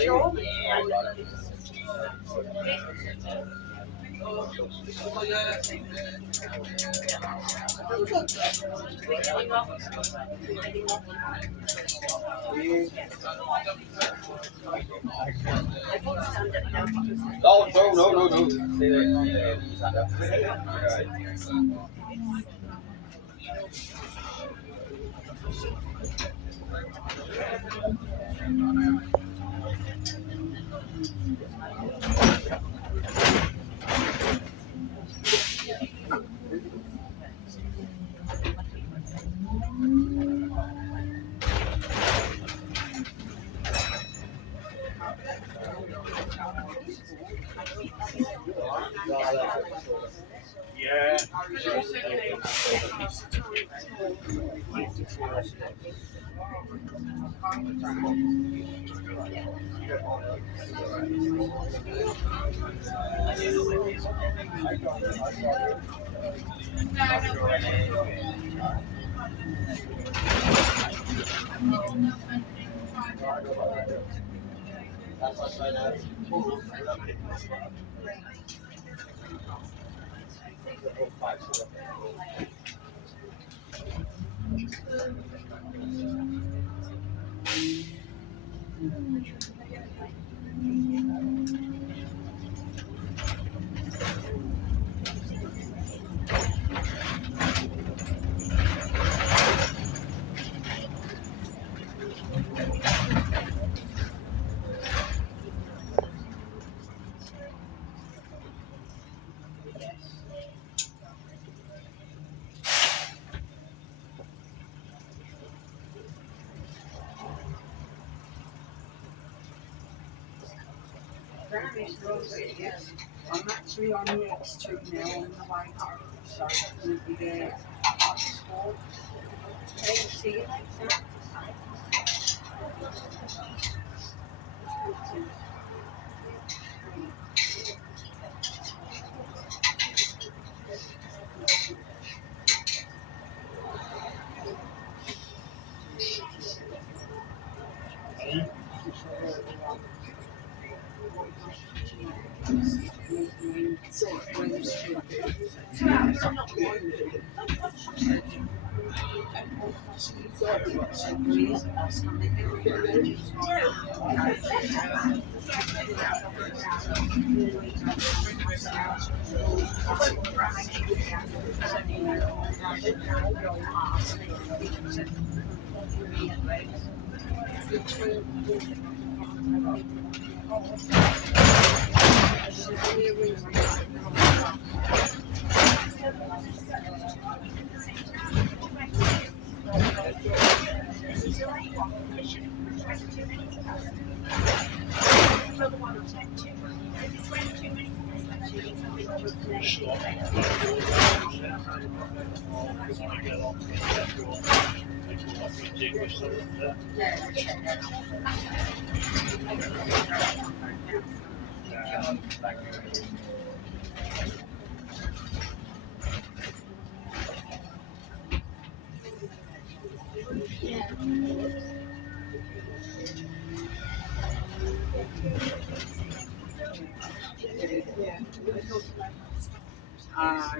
sure? Oh, no. Stay there. Stand up. Yeah. I'm actually on the X2 now on the way home, so we'll be there at 4. Okay, see you later.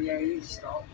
Yeah, you stop.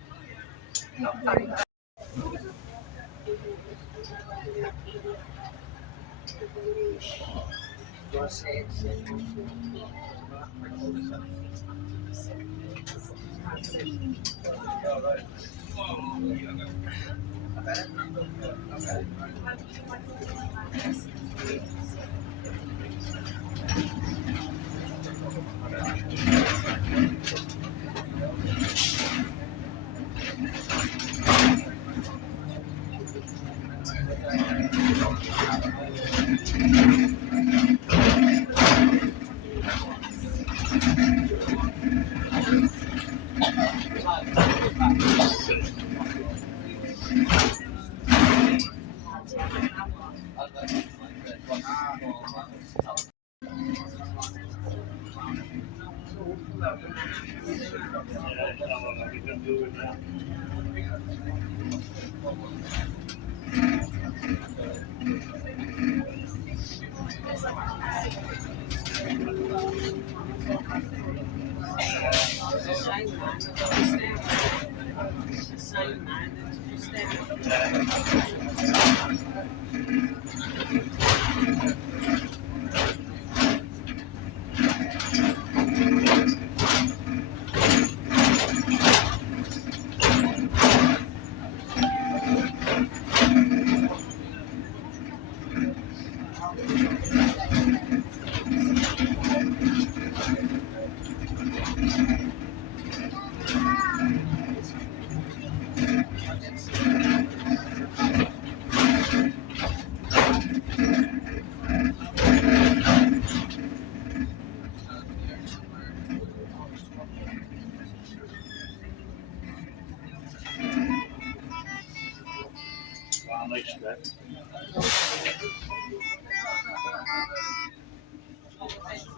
It's a shame, man. It's a shame, man. It's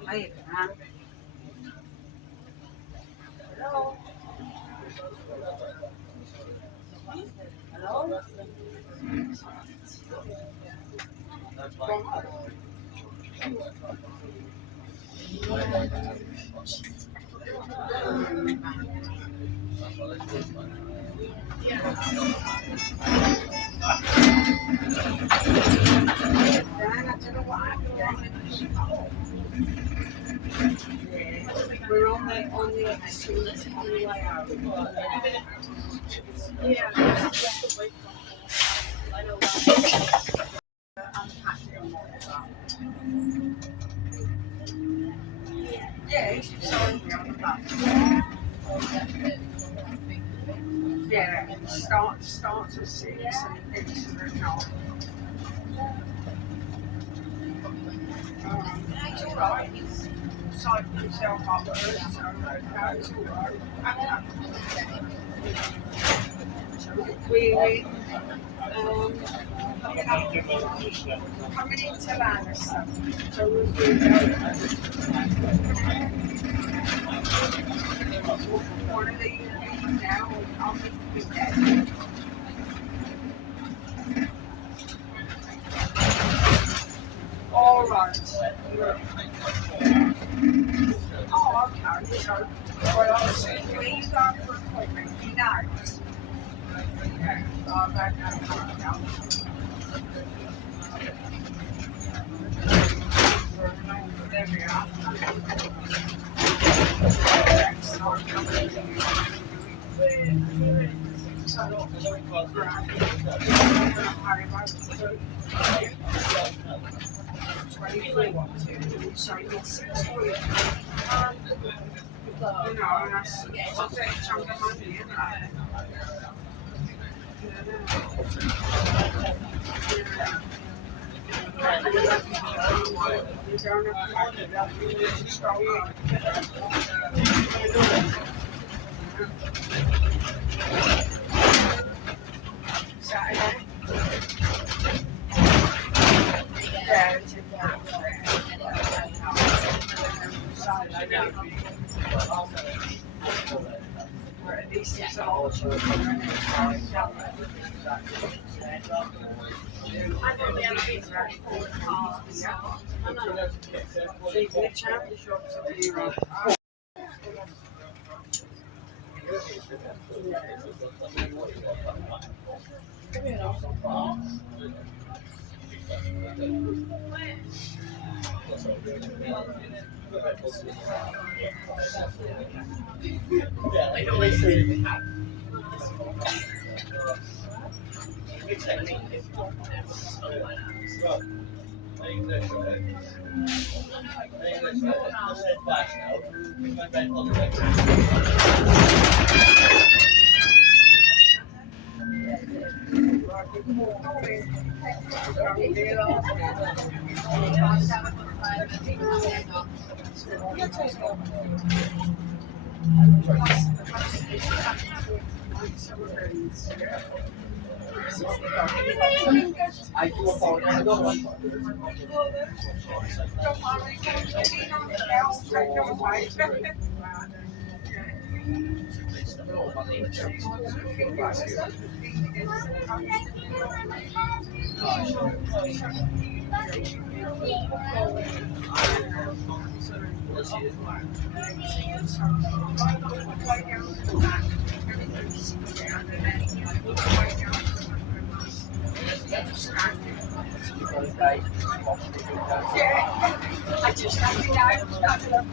Hey, man. Hello? Hello? Dan, I don't know what happened. We're on the street on the way out. Yeah. I know that. Yeah, you should sign me on the back. Yeah, it starts at 6 and it finishes at 9. It's alright, he's psyched himself up early, so it's alright. We coming into Lannister, so we'll do one of these now, I'll be dead. All right. Oh, okay. So, well, obviously, when you go for an appointment, you know. Yeah. Oh, that no. There we are. So you get 6 weeks. You know, that's a big chunk of money, isn't it? You don't have to that. You need to start Saturday. Yeah, it's at least it's all children. I know the other things are actually for the car. I know. The charity shops are doing I do apologize. Don't worry, Yeah, I just have to know.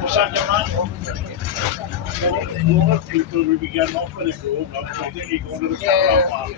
What's that, your man? A lot of people will be getting off when they grow up, so I think you go to the camera park.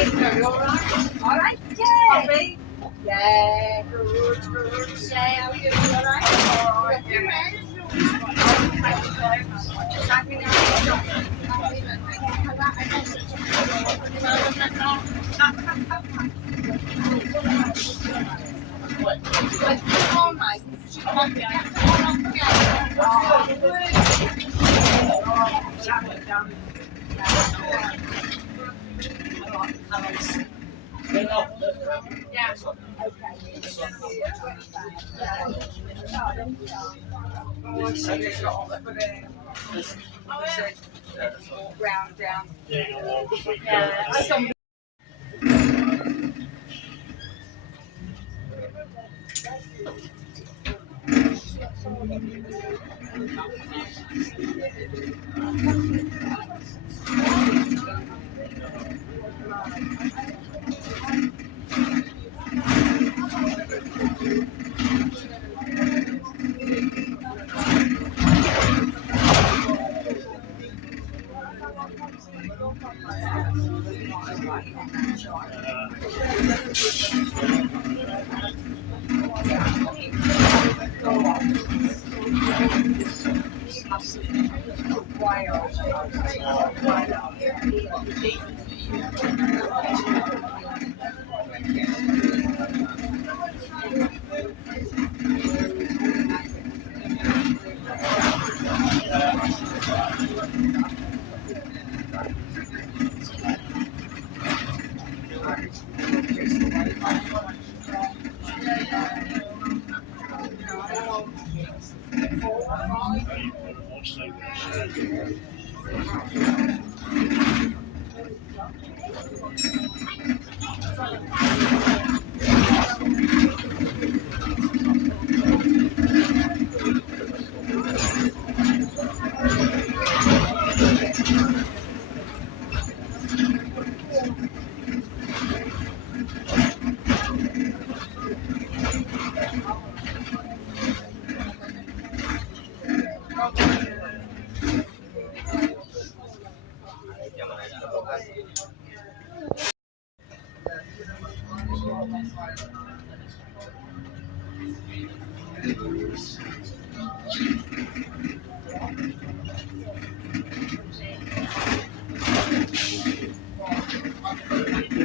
You all right? All right. Yeah. Happy? Yeah. Good, good. Yeah, how are you? You all right? All right. Yeah. Oh my. Round down. Yeah, you know, Yeah.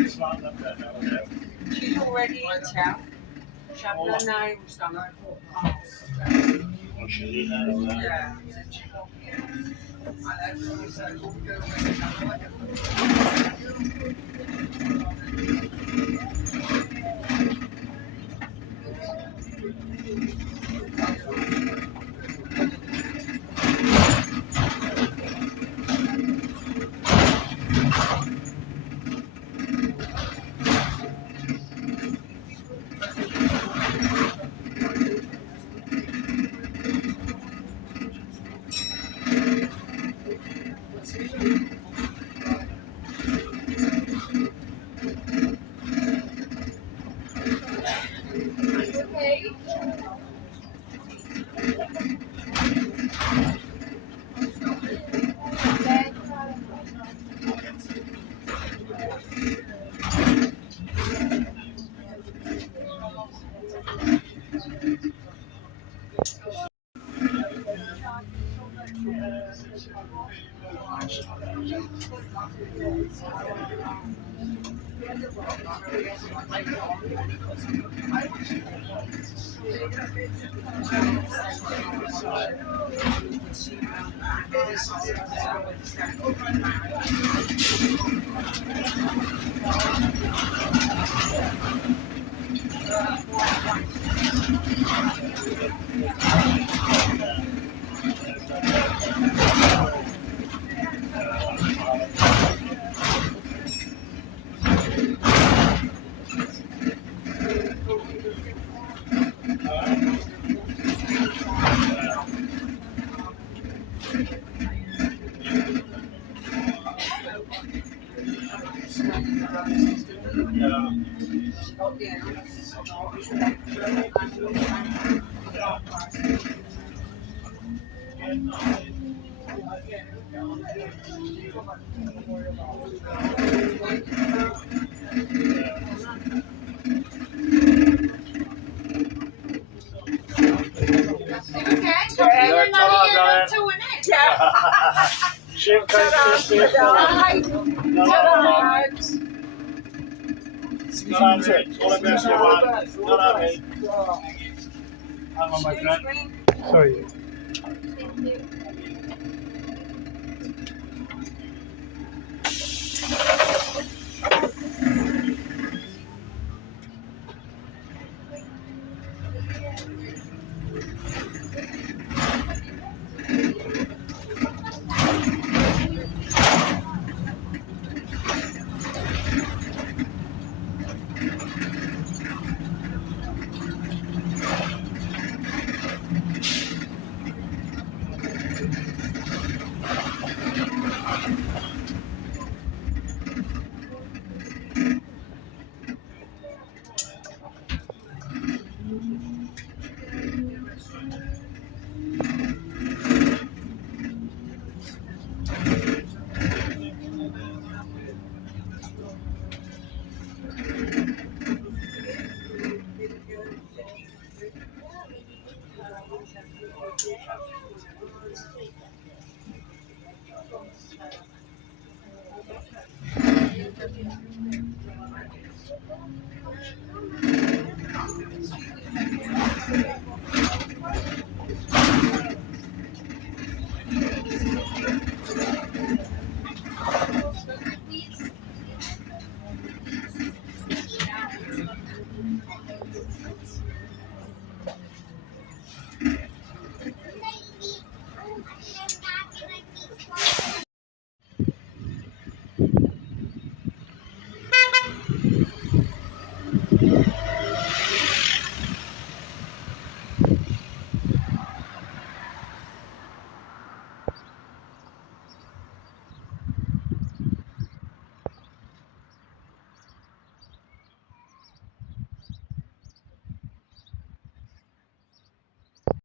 it's not that bad now, yeah. She's already in town. Her name's done. Well, she'll eat that all that. Yeah. Same time, same place. Bye. All the best, everyone. I'm on my friend. Sorry.